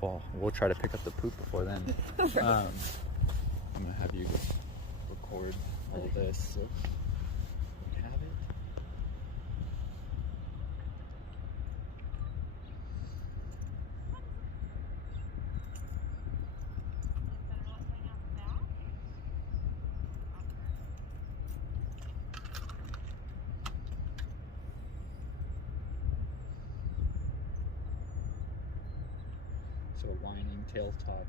Well, we'll try to pick up the poop before then. I'm gonna have you record all this. So we have it. So a whining tail top.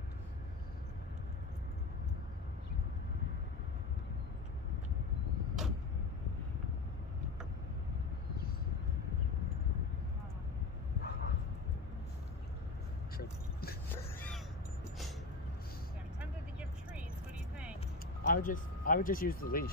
I'm tempted to give treats. What do you think? I would just use the leash.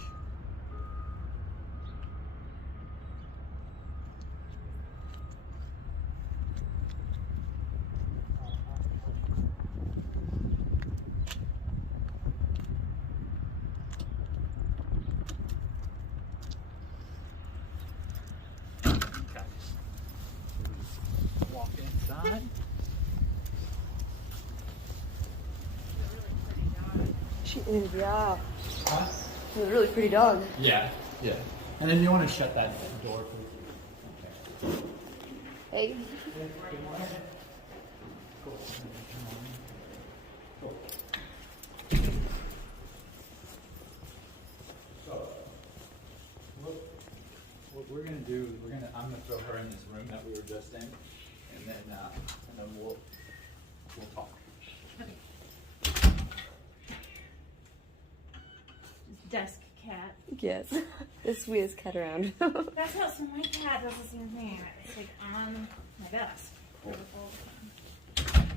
Walk inside. She is, yeah. Huh? She's a really pretty dog. Yeah. Yeah. And then you want to shut that door, please. Okay. Hey. Good morning. Cool. Cool. So, what we're gonna do is I'm gonna throw her in this room that we were just in, and then we'll talk. Desk cat. Yes. The sweetest cat around. That's how so my cat does the same thing. It's like on my desk. Cool. All the time.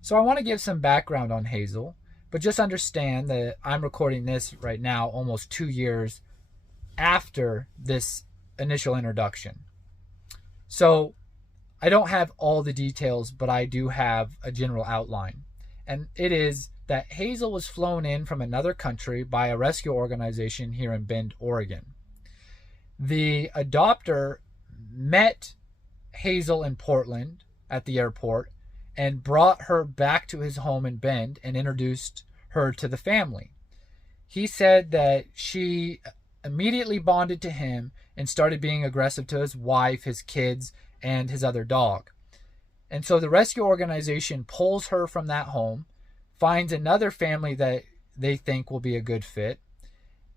So I want to give some background on Hazel, but just understand that I'm recording this right now almost 2 years after this initial introduction. So I don't have all the details, but I do have a general outline. And it is that Hazel was flown in from another country by a rescue organization here in Bend, Oregon. The adopter met Hazel in Portland at the airport and brought her back to his home in Bend and introduced her to the family. He said that she immediately bonded to him and started being aggressive to his wife, his kids, and his other dog. And so the rescue organization pulls her from that home, finds another family that they think will be a good fit.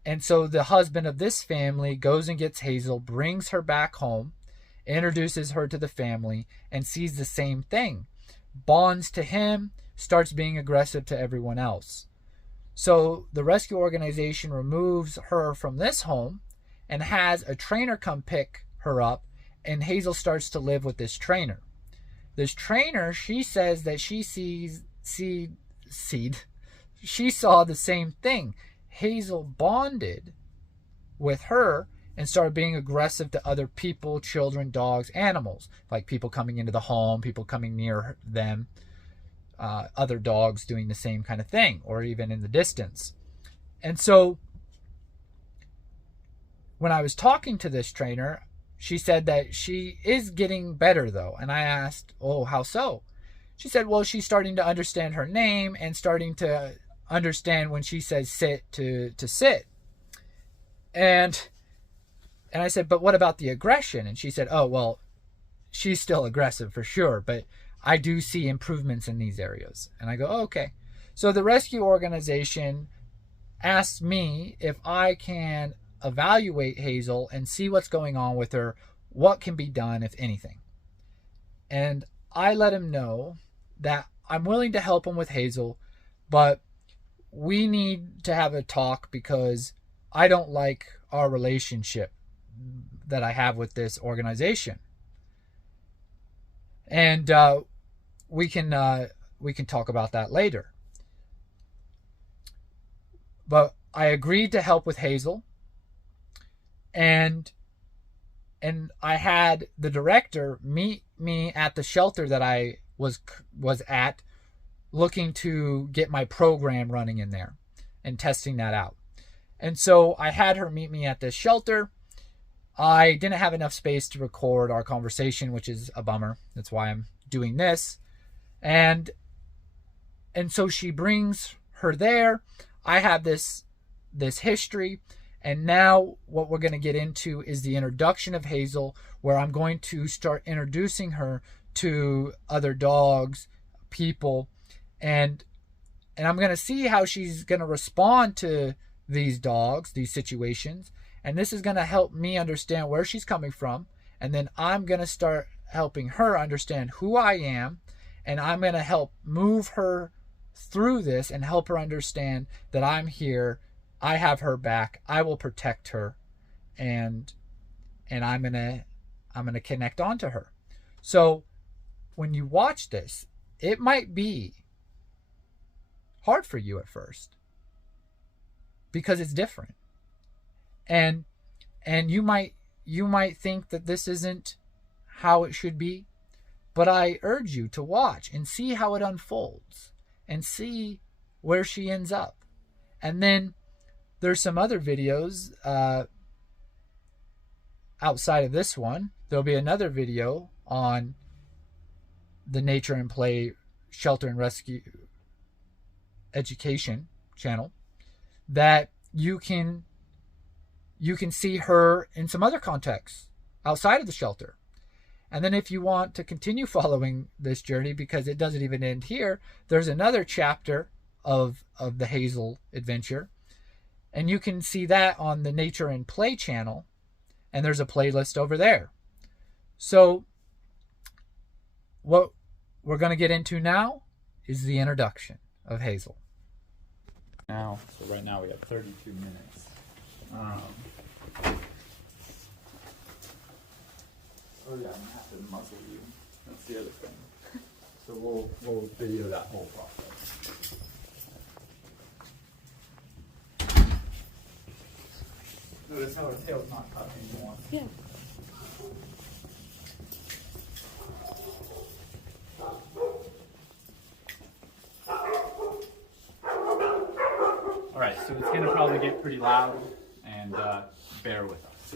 And so the husband of this family goes and gets Hazel, brings her back home, introduces her to the family, and sees the same thing. Bonds to him, starts being aggressive to everyone else. So the rescue organization removes her from this home and has a trainer come pick her up, and Hazel starts to live with this trainer. This trainer, she says that she saw the same thing. Hazel bonded with her and started being aggressive to other people, children, dogs, animals, like people coming into the home, people coming near them, other dogs doing the same kind of thing, or even in the distance. And so when I was talking to this trainer, she said that she is getting better though. And I asked, oh, how so? She said, well, she's starting to understand her name and starting to understand when she says sit to sit. And I said, but what about the aggression? And she said, oh, well, she's still aggressive for sure, but I do see improvements in these areas. And I go, oh, okay. So the rescue organization asked me if I can evaluate Hazel and see what's going on with her, what can be done, if anything. And I let him know that I'm willing to help him with Hazel, but we need to have a talk because I don't like our relationship that I have with this organization. And we can talk about that later. But I agreed to help with Hazel, and I had the director meet me at the shelter that I was at, looking to get my program running in there and testing that out. And so I had her meet me at this shelter. I didn't have enough space to record our conversation, which is a bummer. That's why I'm doing this. And so she brings her there. I have this history. And now what we're going to get into is the introduction of Hazel, where I'm going to start introducing her to other dogs, people, and I'm going to see how she's going to respond to these dogs, these situations. And this is going to help me understand where she's coming from. And then I'm going to start helping her understand who I am. And I'm going to help move her through this and help her understand that I'm here. I have her back. I will protect her. And I'm going to connect onto her. So when you watch this, it might be hard for you at first because it's different. And you might think that this isn't how it should be, but I urge you to watch and see how it unfolds and see where she ends up. And then there's some other videos outside of this one. There'll be another video on the Nature and Play Shelter and Rescue Education channel that you can see her in some other contexts outside of the shelter. And then if you want to continue following this journey, because it doesn't even end here, there's another chapter of the Hazel adventure. And you can see that on the Nature and Play channel. And there's a playlist over there. So what we're going to get into now is the introduction of Hazel. So right now we have 32 minutes. Oh yeah, I'm gonna have to muzzle you. That's the other thing. So we'll video that whole process. Notice how her tail's not cut anymore. Yeah. Alright, so it's gonna probably get pretty loud, and bear with us.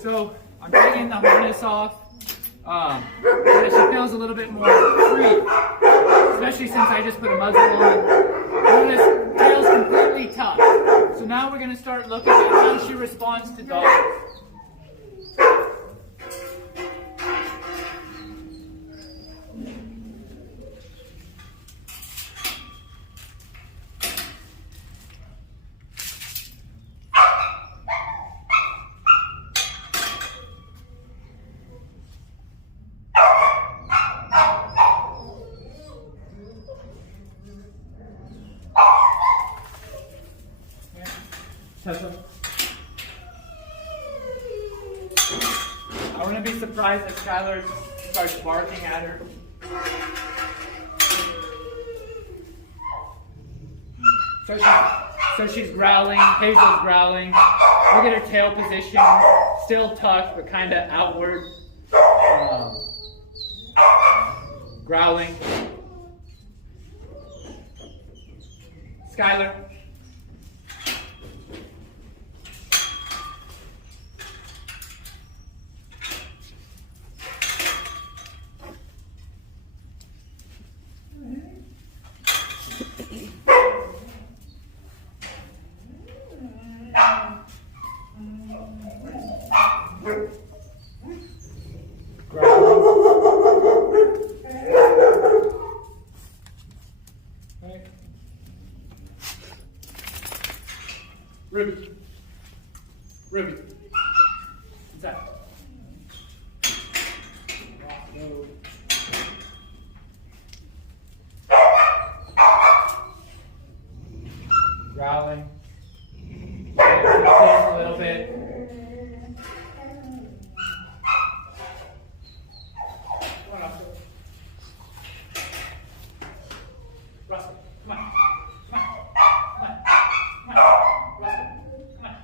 So I'm taking the harness off, so that she feels a little bit more free, especially since I just put a muzzle on. Notice tail's completely tough. So now we're going to start looking at how she responds to dogs. I wouldn't be surprised if Skylar starts barking at her. So she's growling, Hazel's growling. Look at her tail position, still tucked, but kind of outward. Growling. Skylar. Ruby. Ruby. Inside. Roscoe. Growling. A little bit. Come on, Roscoe. Roscoe, come on. Come on. Come on. Come on. Roscoe, come on.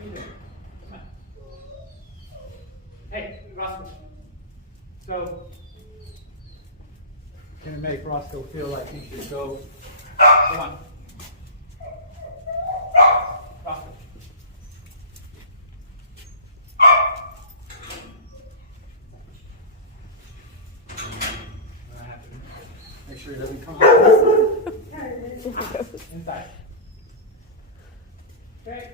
What are you doing? Come on. Hey, Roscoe. So, gonna make Roscoe feel like he should go. Come on. Roscoe. I have to make sure he doesn't come out. Inside. Okay.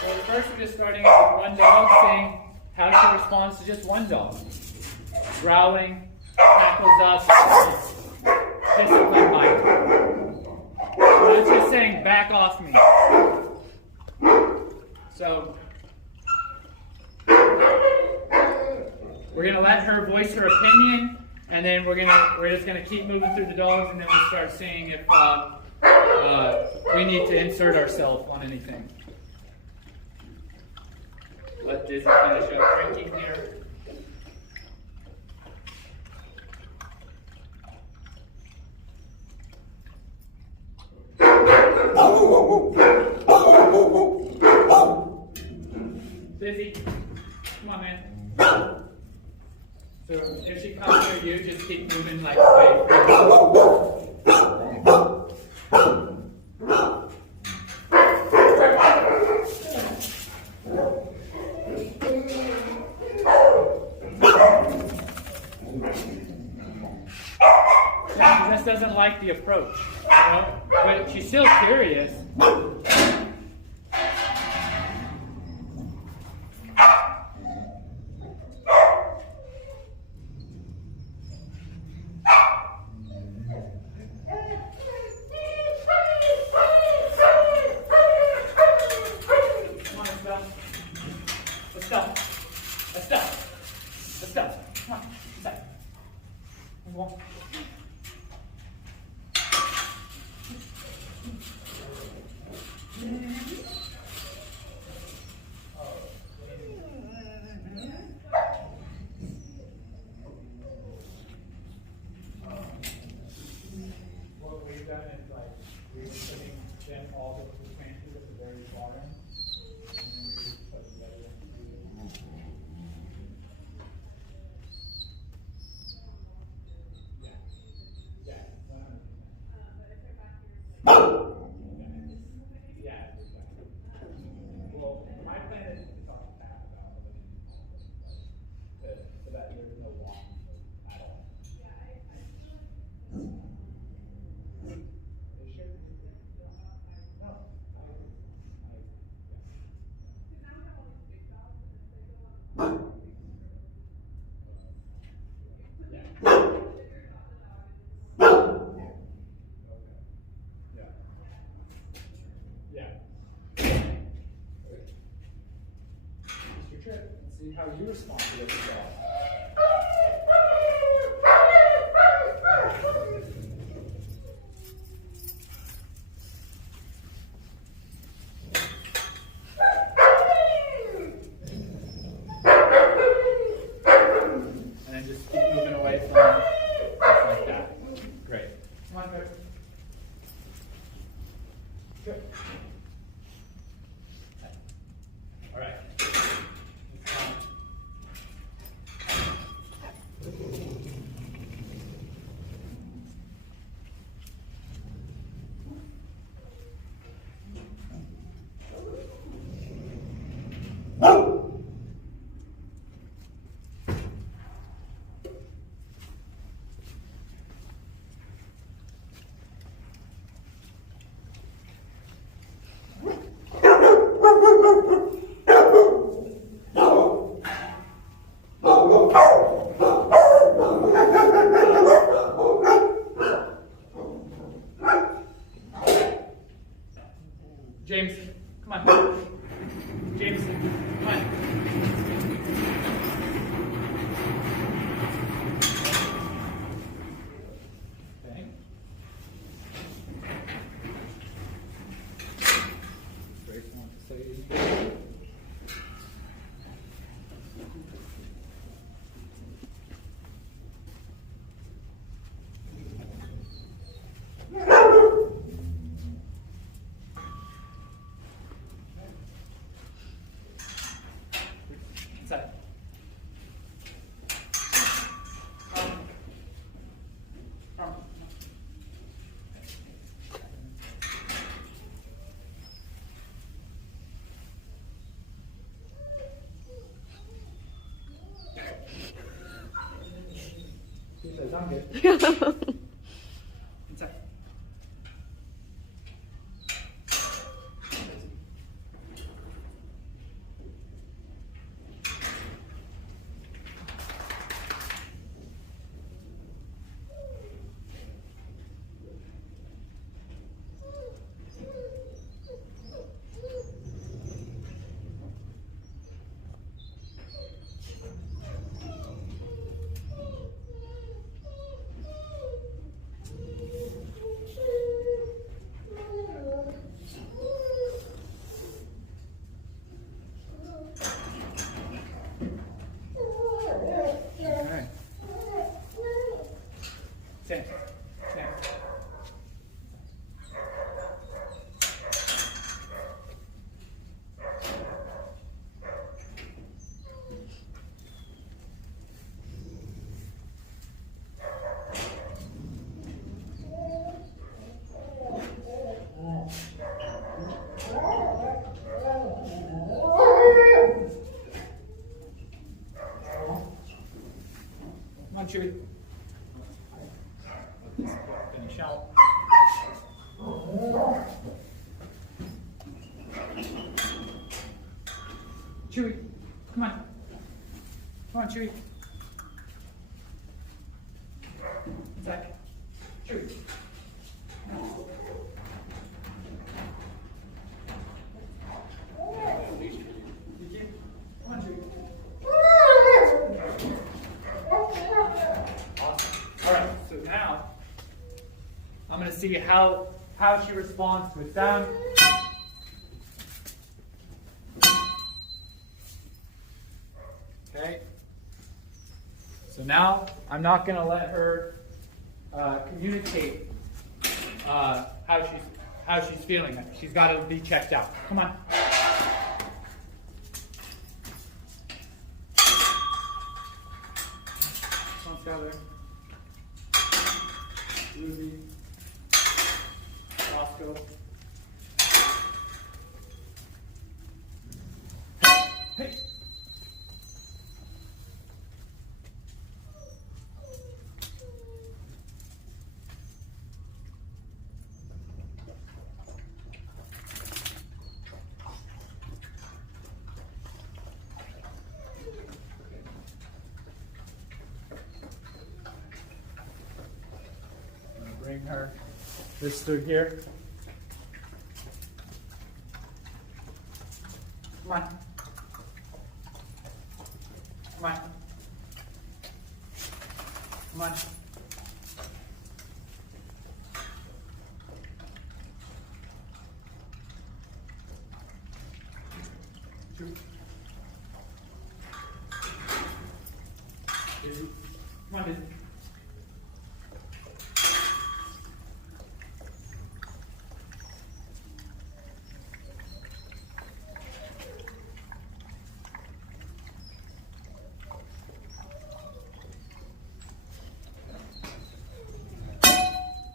So first we're just starting out with one dog, seeing how she responds to just one dog. Growling, tackles us, discipline bite. So it's just saying, back off me. So we're gonna let her voice her opinion, and then we're just gonna keep moving through the dogs, and then we'll start seeing if we need to insert ourselves on anything. Let Dizzy finish up drinking here. Dizzy, come on, man. So if she comes near you, just keep moving like away from her. She just doesn't like the approach, you know? But she's still curious. Let's go. Come on, inside. Come on. What we've done is like we've been putting them all the pantries at the very bottom, and then we just put the other one. Yeah, exactly. Well, my plan is to talk to Pat about it, so that there's no walk at all. Are you sure? No. Yeah. Mr. Tripp, let's see how you respond to this dog. And then just keep moving away from it, just like that. Great. Come on, Tripp. Come on. Jameson, come on. Okay. Grace wants to say anything. Inside. He says, I'm good. Inside. Alright. Sit. Sit. Come on, Chewy. Finish out. Chewy, come on. Come on, Chewy. Inside. Chewy. Come on, Chewy. All right, so now I'm going to see how she responds to a sound. Okay. So now I'm not going to let her communicate how she's feeling. She's got to be checked out. Come on. Come on, Skylar. Ruby, Roscoe. Hey. Bring her this through here. Come on. Come on. Come on. Dizzy. Come on, Dizzy.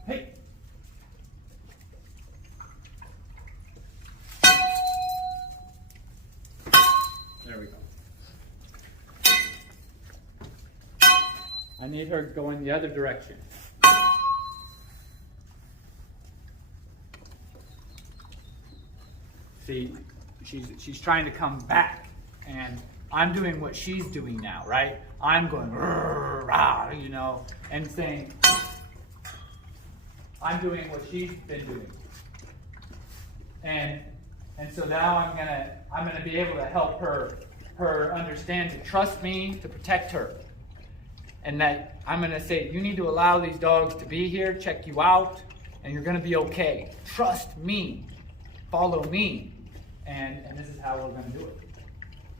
Hey. There we go. I need her going the other direction. See, she's trying to come back, and I'm doing what she's doing now, right? I'm going, rah, you know, and saying, I'm doing what she's been doing. And And so now I'm gonna be able to help her understand to trust me, to protect her. And that I'm gonna say, you need to allow these dogs to be here, check you out, and you're gonna be okay. Trust me, follow me. And this is how we're gonna do it.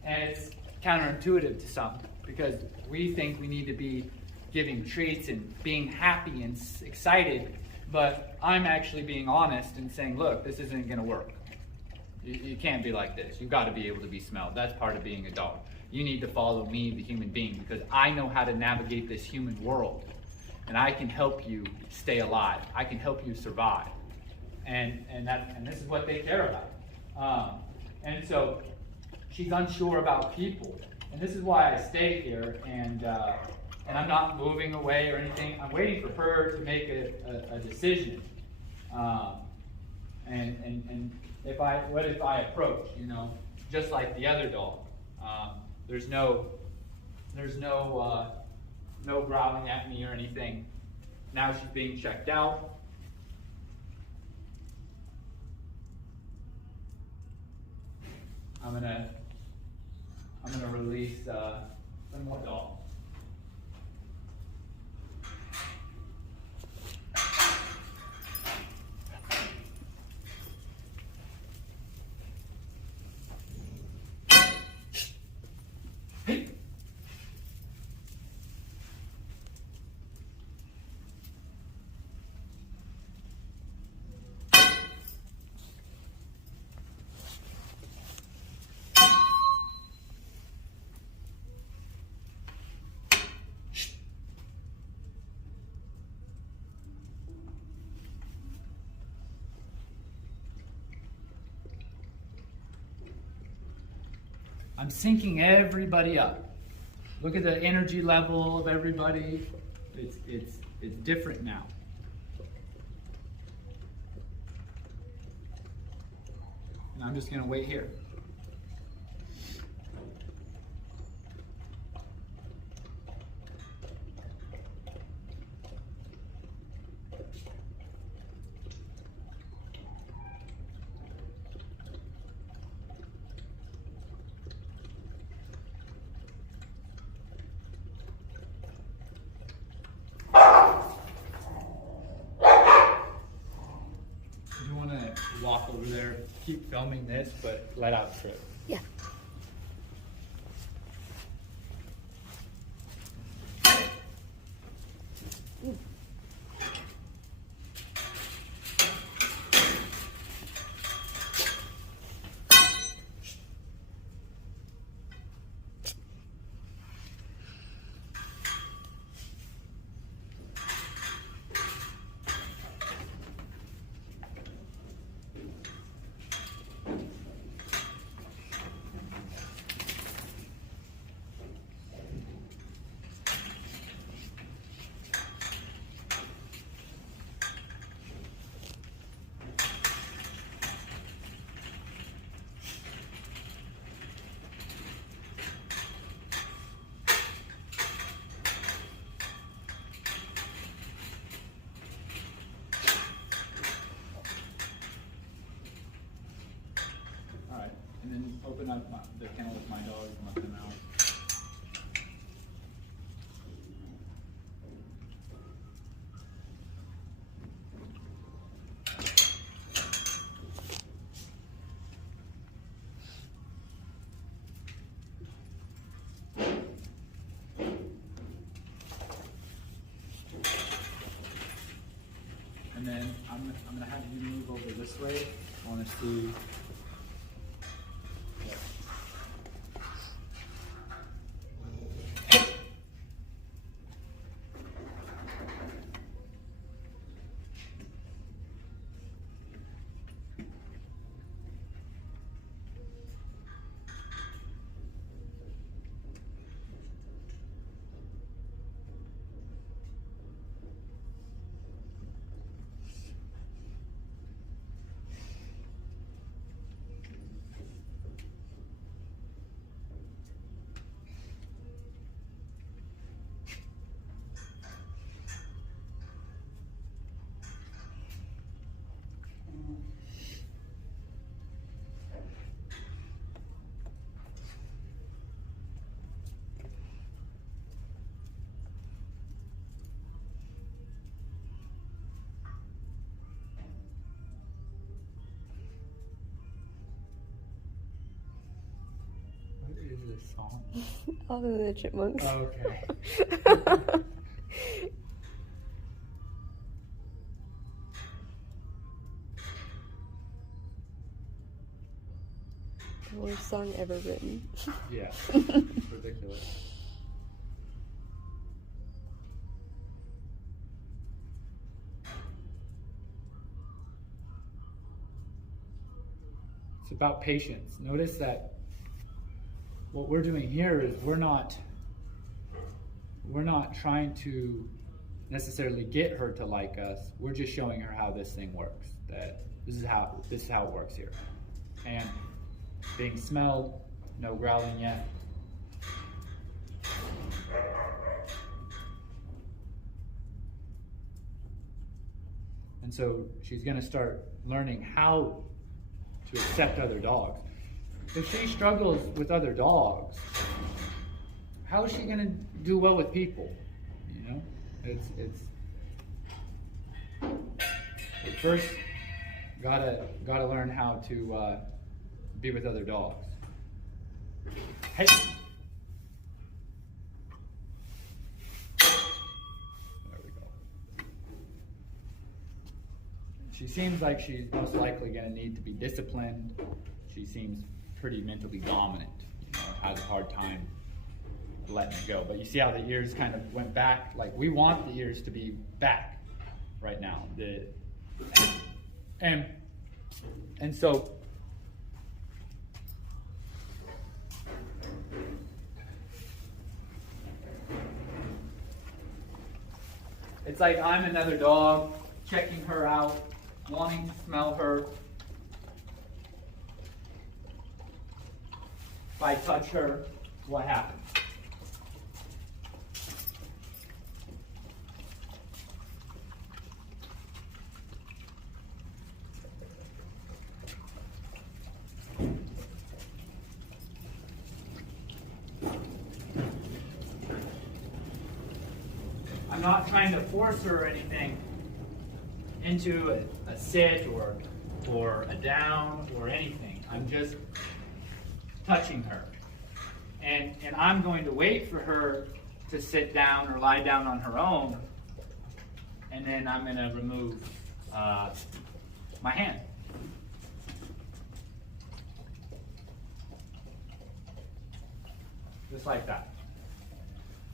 And it's counterintuitive to some, because we think we need to be giving treats and being happy and excited, but I'm actually being honest and saying, look, this isn't gonna work. You can't be like this. You've got to be able to be smelled. That's part of being a dog. You need to follow me, the human being, because I know how to navigate this human world. And I can help you stay alive. I can help you survive. And this is what they care about. And so she's unsure about people. And this is why I stay here, and I'm not moving away or anything. I'm waiting for her to make a decision. What if I approach, just like the other dog? There's no growling at me or anything. Now she's being checked out. I'm gonna release some more dogs. I'm syncing everybody up. Look at the energy level of everybody. It's different now. And I'm just gonna wait here. Walk over there, keep filming this, but let out Trip. Yeah. And then open up the kennel with my dogs and let them out. And then I'm gonna have you move over this way. I want to see. this song? All of the chipmunks. Oh, okay. The worst song ever written. Yeah. It's ridiculous. It's about patience. Notice that what we're doing here is we're not trying to necessarily get her to like us. We're just showing her how this thing works. That this is how it works here. And being smelled, no growling yet. And so she's going to start learning how to accept other dogs. If she struggles with other dogs, how is she going to do well with people? You know, it's first gotta learn how to be with other dogs. Hey. There we go. She seems like she's most likely going to need to be disciplined. She seems pretty mentally dominant. You know, has a hard time letting it go. But you see how the ears kind of went back? Like, we want the ears to be back right now. And so it's like I'm another dog checking her out, wanting to smell her. If I touch her, what happens? I'm not trying to force her or anything into a sit or a down or anything. I'm just touching her. And I'm going to wait for her to sit down or lie down on her own, and then I'm going to remove my hand. Just like that.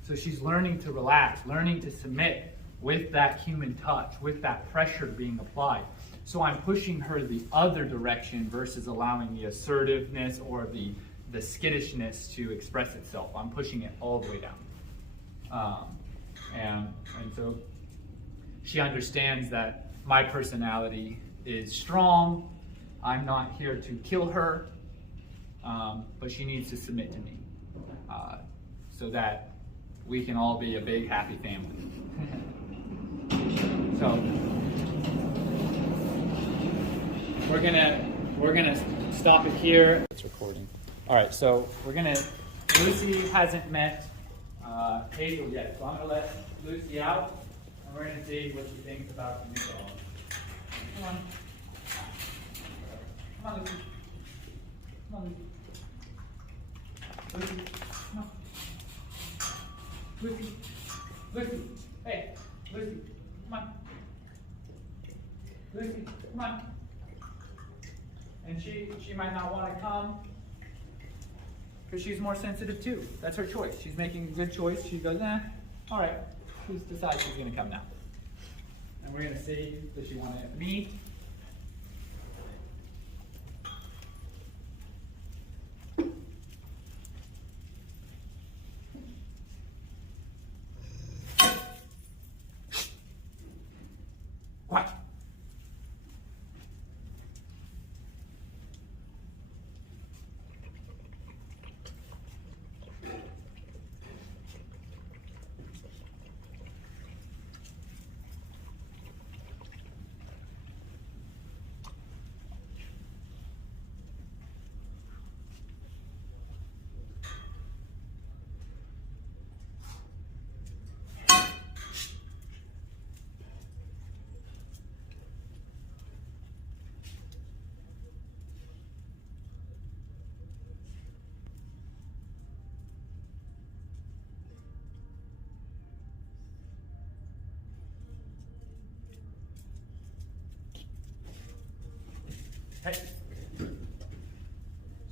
So she's learning to relax, learning to submit with that human touch, with that pressure being applied. So I'm pushing her the other direction versus allowing the assertiveness or the skittishness to express itself. I'm pushing it all the way down. And so she understands that my personality is strong. I'm not here to kill her, but she needs to submit to me so that we can all be a big, happy family. So we're gonna stop it here. It's recording. All right, so Lucy hasn't met Hazel yet, so I'm gonna let Lucy out, and we're gonna see what she thinks about the new dog. Come on. Come on, Lucy. Come on, Lucy. Lucy, come on. Lucy. Lucy. Hey, Lucy. Come on. Lucy, come on. And she might not want to come because she's more sensitive too. That's her choice. She's making a good choice. She goes, all right. She decides she's going to come now. And we're going to see, does she want to meet? What?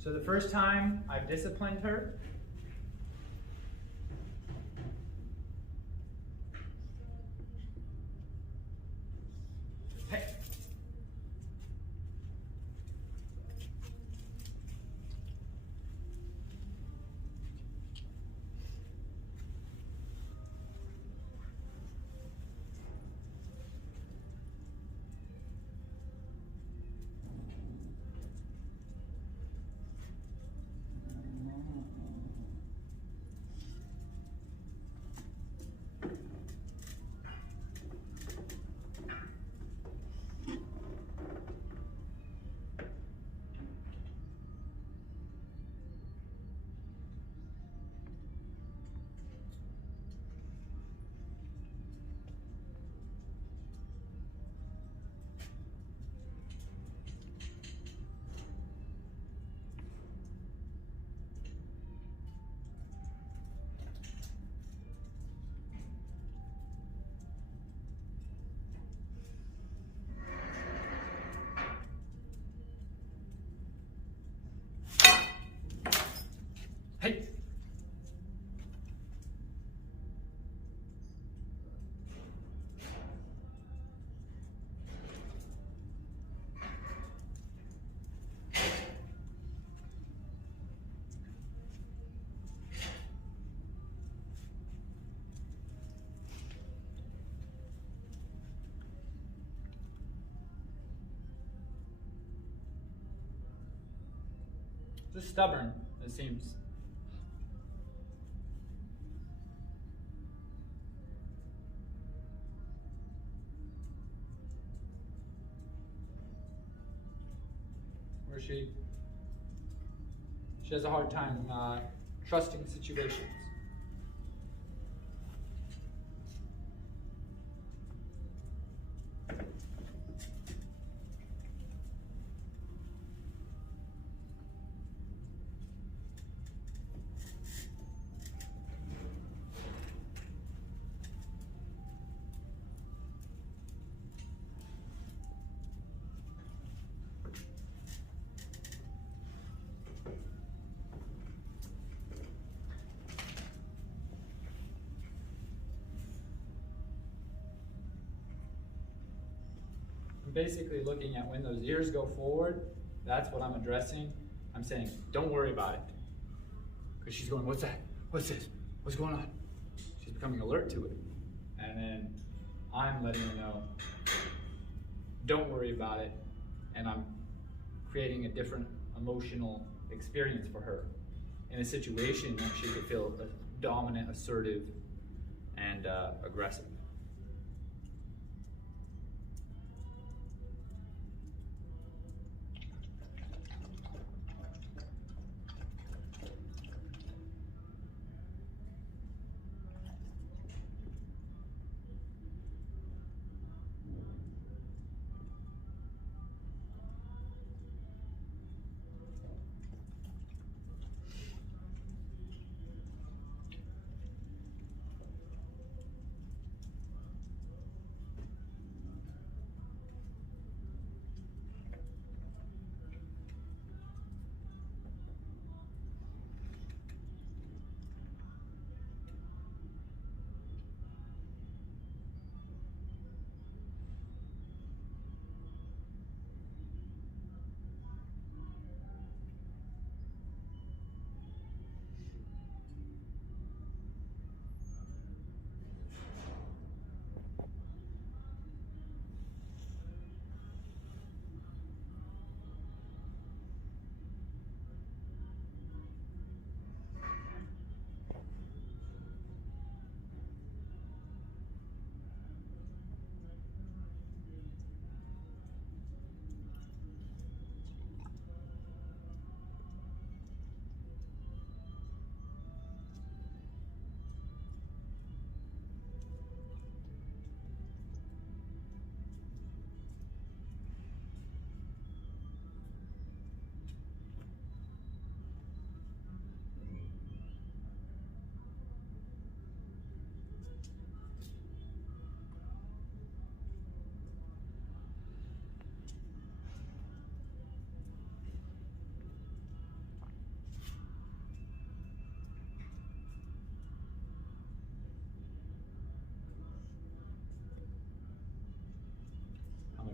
So the first time I've disciplined her, hey. Hey. Just stubborn, it seems. Where she has a hard time trusting situations. I'm basically looking at when those ears go forward, that's what I'm addressing. I'm saying, don't worry about it. Because she's going, what's that? What's this? What's going on? She's becoming alert to it. And then I'm letting her know, don't worry about it. And I'm creating a different emotional experience for her in a situation that she could feel dominant, assertive, and aggressive.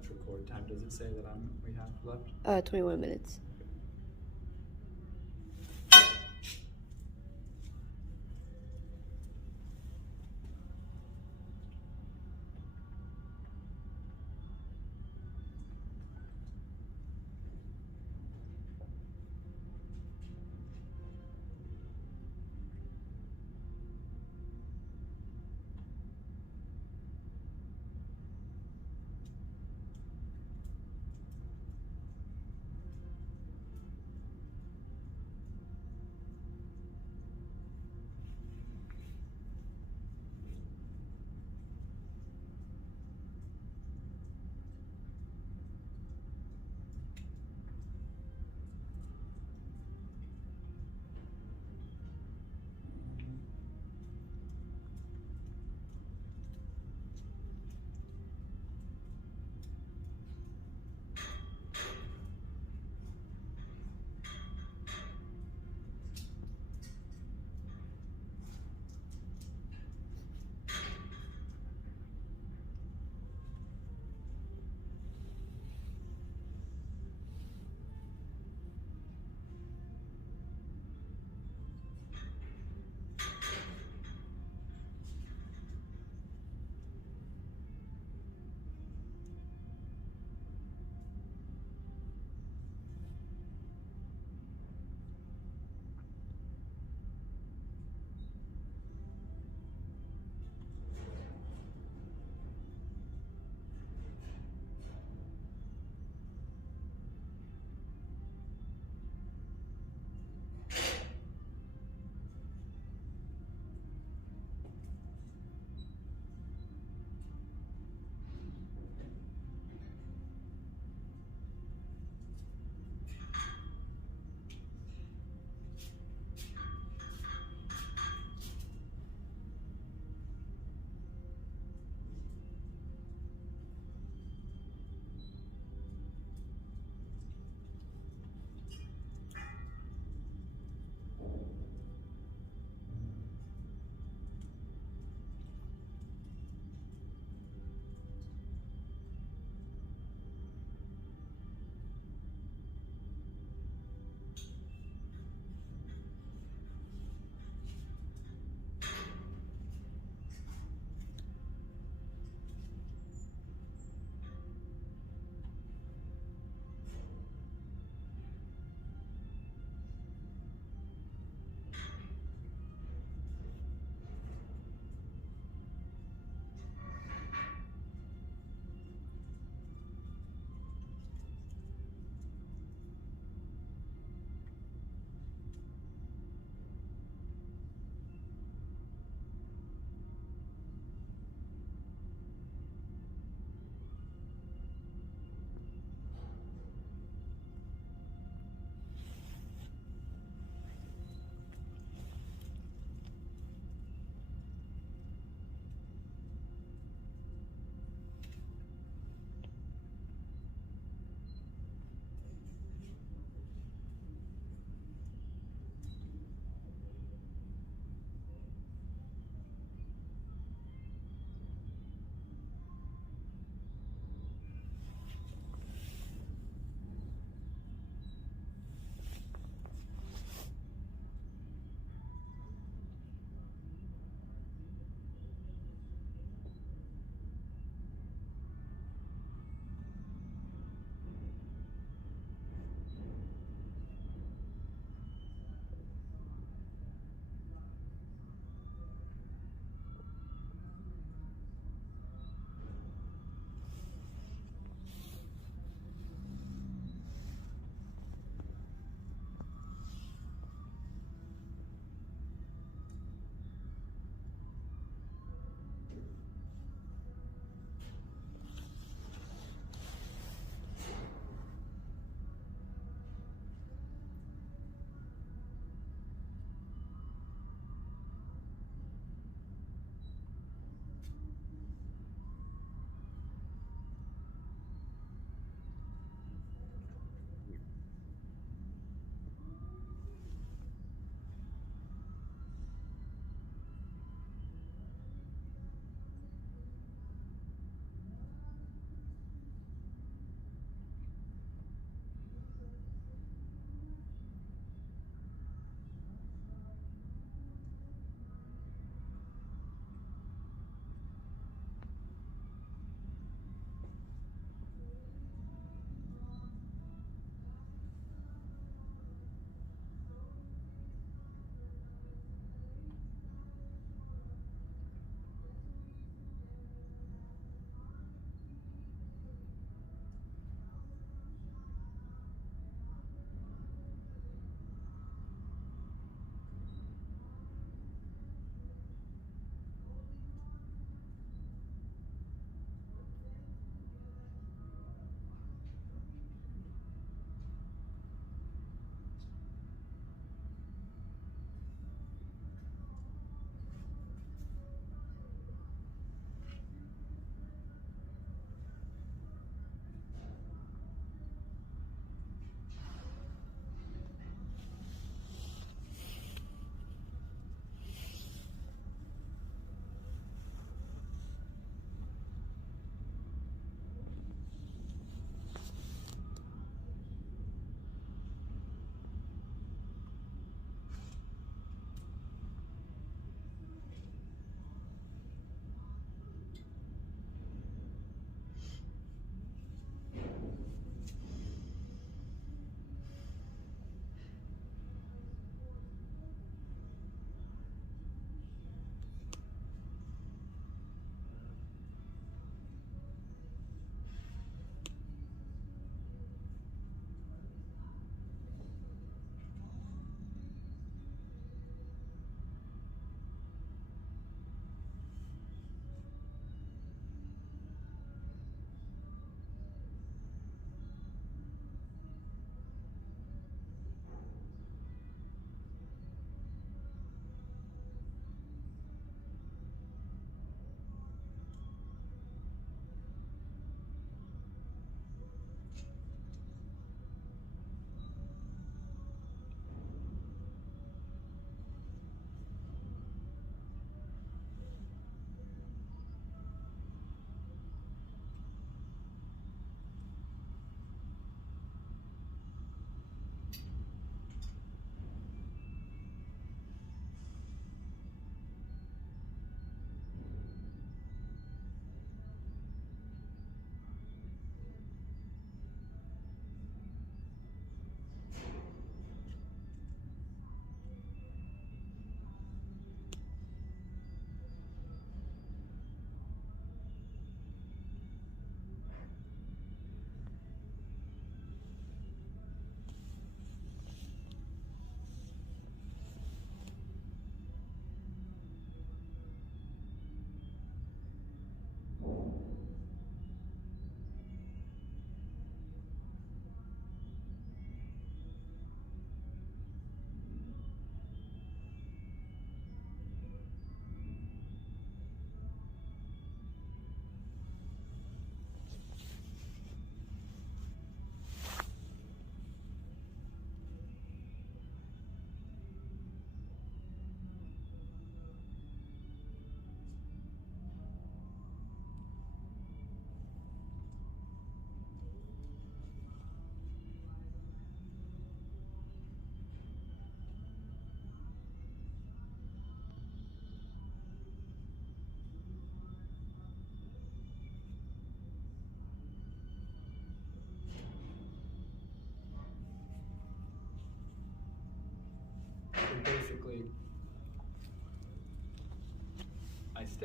much record time does it say that we have left? 21 minutes.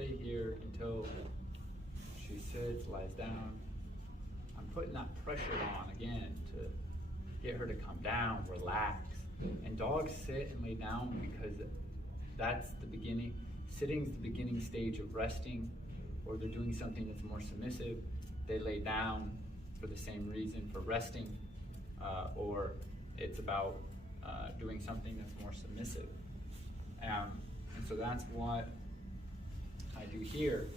stay here until she sits, lies down. I'm putting that pressure on again to get her to come down, relax. And dogs sit and lay down because that's the beginning. Sitting's the beginning stage of resting, or they're doing something that's more submissive. They lay down for the same reason, for resting, or it's about doing something that's more submissive. And so that's what I do here.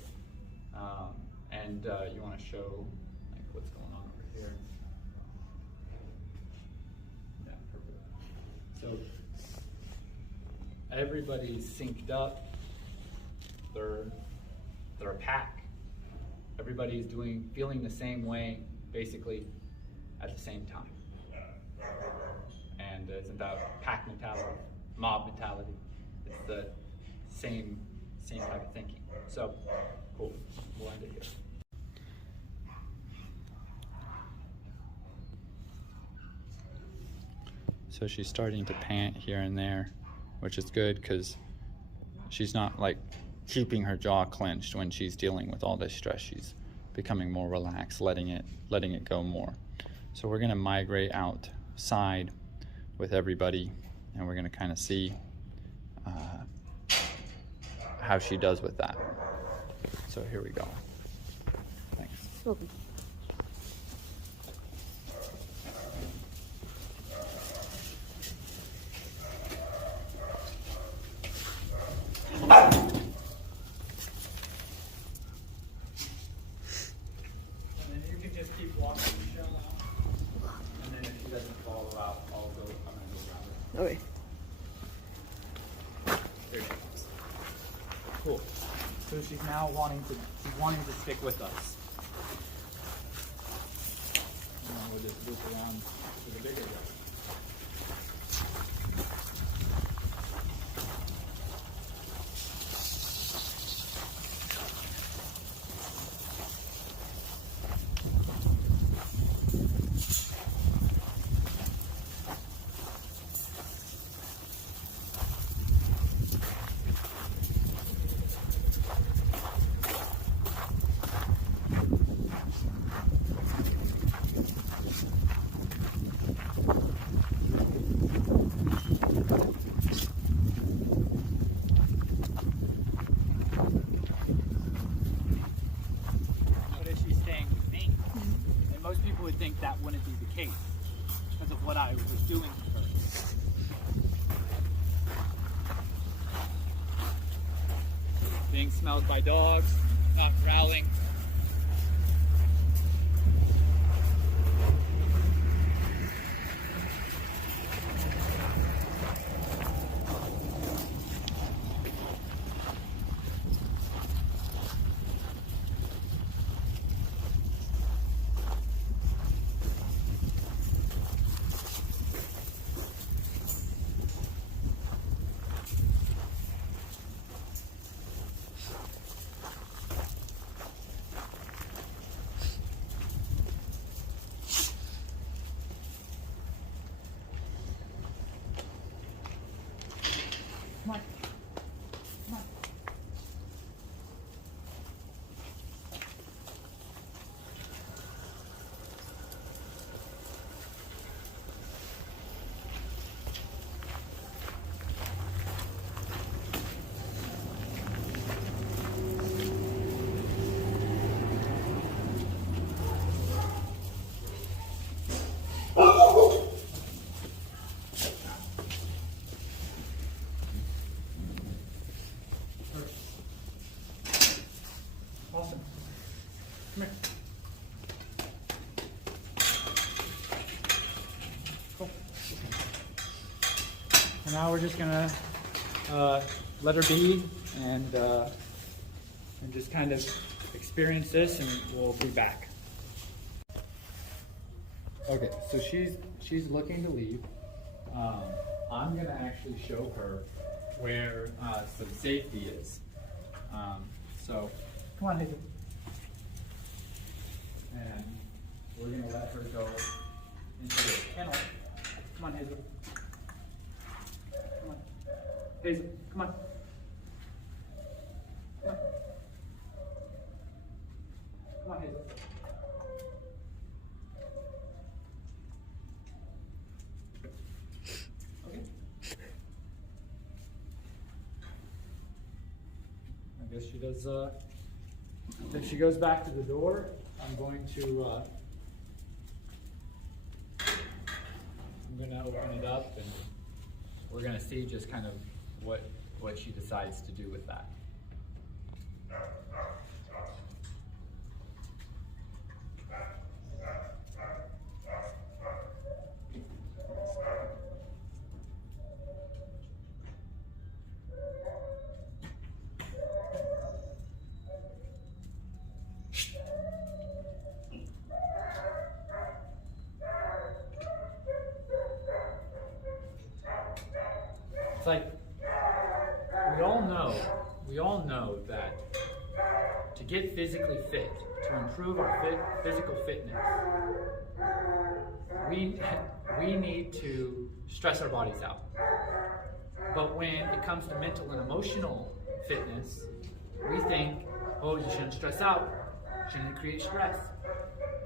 You want to show like what's going on over here? Yeah, perfect. So everybody's synced up. They're a pack. Everybody's feeling the same way, basically, at the same time. And it's about pack mentality, mob mentality. It's the same type of thinking. So, cool. We'll end it here. So she's starting to pant here and there, which is good because she's not like keeping her jaw clenched when she's dealing with all this stress. She's becoming more relaxed, letting it go more. So we're gonna migrate outside with everybody, and we're gonna kind of see how she does with that. So here we go. Thanks. Welcome. And then you can just keep walking Michelle out. And then if she doesn't follow out, I'm gonna go grab her. Okay. There she goes. Cool. So she's now wanting to stick with us. And then we'll just loop around to the bigger guy. Most people would think that wouldn't be the case because of what I was doing to her. Being smelled by dogs, not growling. Come on. Come on. Awesome. Come here. Cool. And now we're just gonna let her be and just kind of experience this, and we'll be back. Okay, so she's looking to leave. I'm gonna actually show her where some safety is. So come on, Hazel. And we're gonna let her go into the kennel. Come on, Hazel. Come on. Hazel, come on. Come on. guess she does, then she goes back to the door. I'm going to open it up, and we're gonna see just kind of what she decides to do with that. It's like, we all know that to get physically fit, to improve our physical fitness, we need to stress our bodies out. But when it comes to mental and emotional fitness, we think, oh, you shouldn't stress out, shouldn't create stress.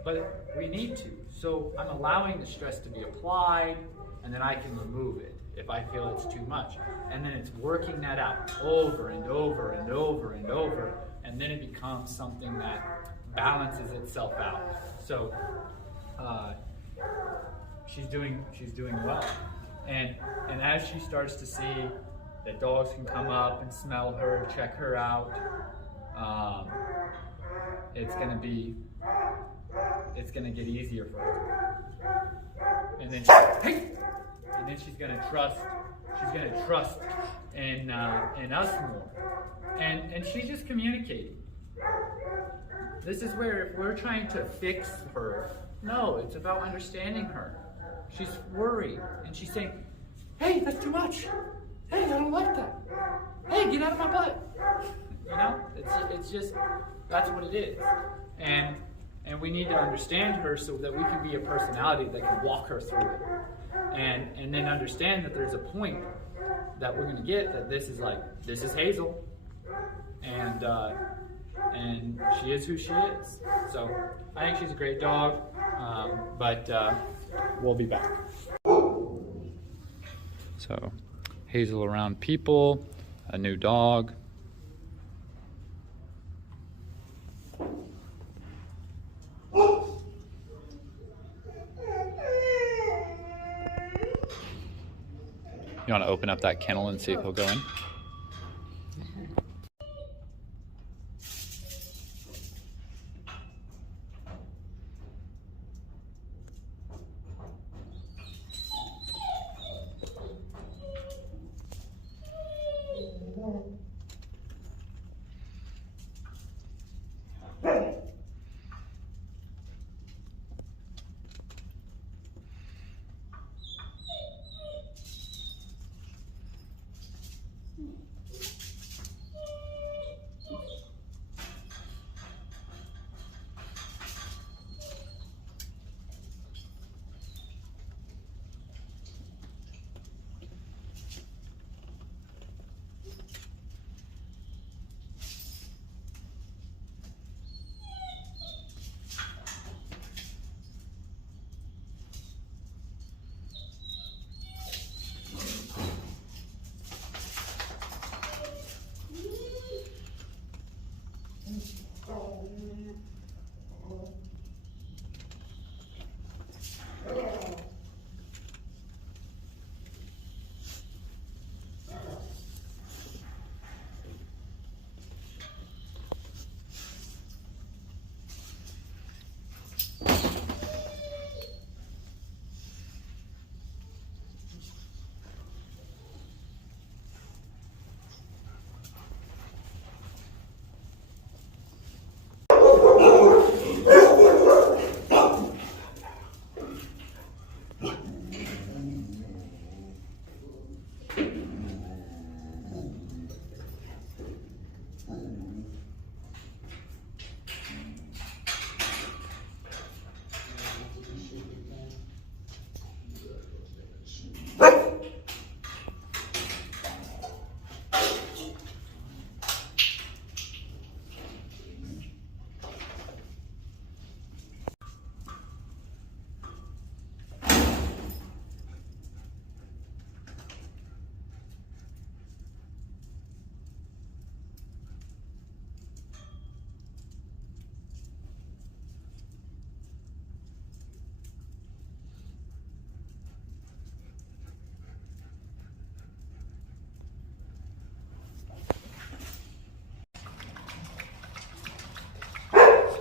But we need to. So I'm allowing the stress to be applied, and then I can remove it if I feel it's too much. And then it's working that out over and over and over and over, and then it becomes something that balances itself out. So she's doing well. And as she starts to see that dogs can come up and smell her, check her out, it's gonna get easier for her. And then she's gonna trust in us more. And she's just communicating. This is where if we're trying to fix her, no, it's about understanding her. She's worried and she's saying, hey, that's too much. Hey, I don't like that. Hey, get out of my butt. You know, it's just, that's what it is. And we need to understand her so that we can be a personality that can walk her through it. And then understand that there's a point that we're gonna get that this is Hazel. And she is who she is. So I think she's a great dog, but we'll be back. So Hazel around people, a new dog. You want to open up that kennel and see if he'll go in?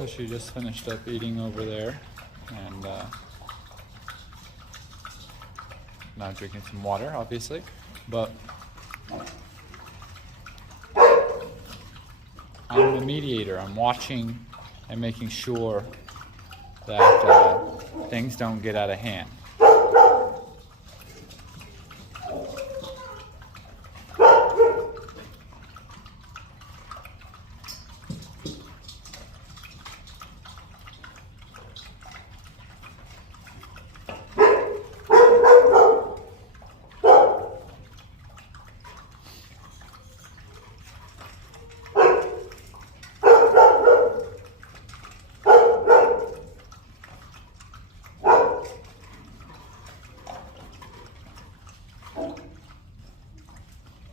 So she just finished up eating over there, and now drinking some water, obviously. But I'm the mediator. I'm watching and making sure that things don't get out of hand.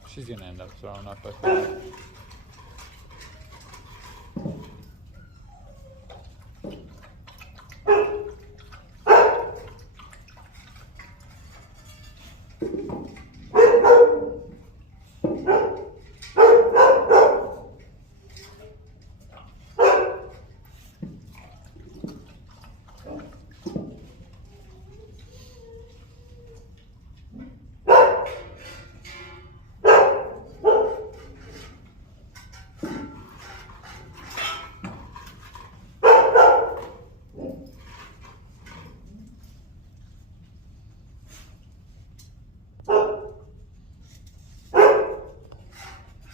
She's gonna end up throwing up, I feel like.